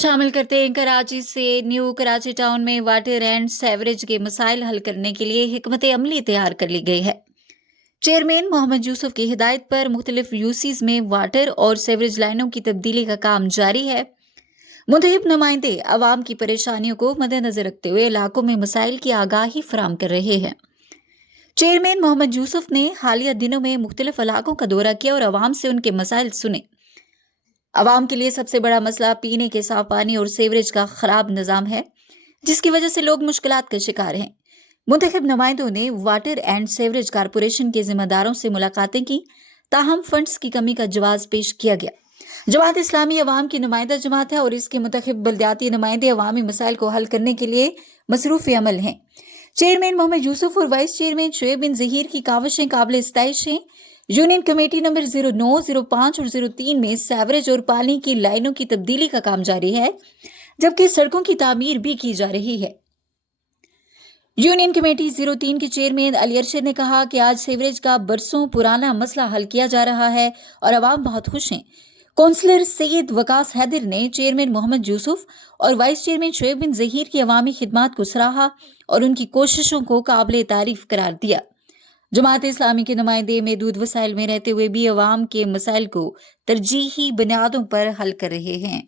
शामिल करते हैं कराची से। न्यू कराची टाउन में वाटर एंड सेवरेज के मसाइल हल करने के लिए हिकमत अमली तैयार कर ली गई है। चेयरमैन मोहम्मद यूसुफ की हिदायत पर मुख्तलिफ यूसीज में वाटर और सेवरेज लाइनों की तब्दीली का काम जारी है। मुंतखब नुमाइंदे आवाम की परेशानियों को मद्देनजर रखते हुए इलाकों में मसाइल की आगाही फराम कर रहे हैं। चेयरमैन मोहम्मद यूसुफ ने हालिया दिनों में मुख्तलिफ इलाकों का दौरा किया और आवाम से उनके मसाइल सुने। आवाम के लिए सबसे बड़ा मसला पीने के साफ पानी और सीवरेज का खराब निज़ाम है, जिसकी वजह से लोग मुश्किलात का शिकार हैं। मुंतखब नुमाइंदों ने वाटर एंड सीवरेज कारपोरेशन के जिम्मेदारों से मुलाकातें की, ताहम फंड्स की कमी का जवाब पेश किया गया। जमात इस्लामी अवाम की नुमाइंदा जमात है और इसके मुंतखब बल्दियाती नुमाइंदे अवामी मसाइल को हल करने के लिए मसरूफ अमल हैं। चेयरमैन मोहम्मद यूसुफ और वाइस चेयरमैन शुएब बिन ज़हीर की काविशें काबिल इस्ताइश हैं। यूनियन कमेटी नंबर 09, 05 और 03 में सेवरेज और पानी की लाइनों की तब्दीली का काम जारी है, जबकि सड़कों की तामीर भी की जा रही है। यूनियन कमेटी 03 के चेयरमैन अली अरशद ने कहा कि आज सीवरेज का बरसों पुराना मसला हल किया जा रहा है और अवाम बहुत खुश हैं। कौंसलर सैयद वकास हैदर ने चेयरमैन मोहम्मद यूसुफ और वाइस चेयरमैन शुएब बिन ज़हीर की अवामी खिदमात को सराहा और उनकी कोशिशों को काबिल तारीफ करार दिया। जमात इस्लामी के नुमाइंदे महदूद वसाइल में रहते हुए भी अवाम के मसाइल को तरजीही बुनियादों पर हल कर रहे हैं।